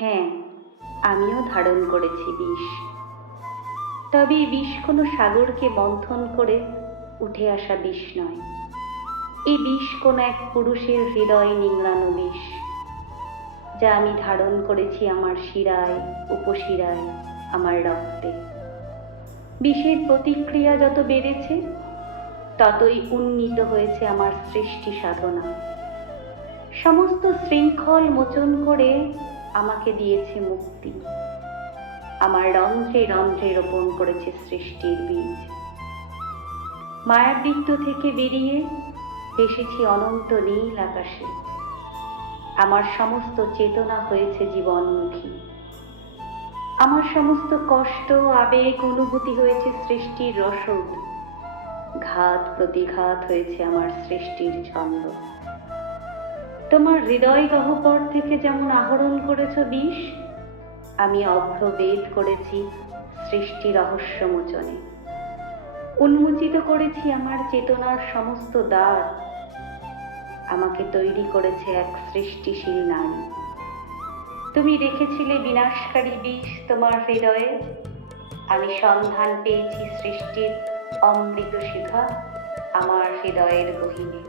হ্যাঁ আমিও ধারণ করেছি বিষ। তবে এই বিষ কোনো সাগরকে মন্থন করে উঠে আসা বিষ নয়। এই বিষ কোনো এক পুরুষের হৃদয় নিংড়ানো বিষ, যা আমি ধারণ করেছি আমার শিরায়, উপশিরায়, আমার রক্তে। বিষের প্রতিক্রিয়া যত বেড়েছে, ততই উন্নীত হয়েছে আমার সৃষ্টি সাধনা। সমস্ত শৃঙ্খল মোচন করে আমাকে দিয়েছে মুক্তি। আমার রন্ধ্রে রন্ধ্রে রোপণ করেছে সৃষ্টির বীজ। মায়াবৃত্ত থেকে বেরিয়ে ভেসেছি অনন্ত নীল আকাশে। আমার সমস্ত চেতনা হয়েছে জীবনমুখী। আমার সমস্ত কষ্ট, আবেগ, অনুভূতি হয়েছে সৃষ্টির রসদ। ঘাত, প্রতিঘাত হয়েছে আমার সৃষ্টির ছন্দ। তোমার হৃদয় গহ্বর থেকে যেমন আহরণ করেছ বিষ, আমি অভ্রভেদ করেছি সৃষ্টি রহস্য মোচনে উন্মোচিত করেছি আমার চেতনার সমস্ত দ্বার, আমাকে তৈরি করেছে এক সৃষ্টিশীল নারী। তুমি রেখেছিলে বিনাশকারী বিষ তোমার হৃদয়ে, আমি সন্ধান পেয়েছি সৃষ্টির অমৃত শিখা আমার হৃদয়ের গহীনে।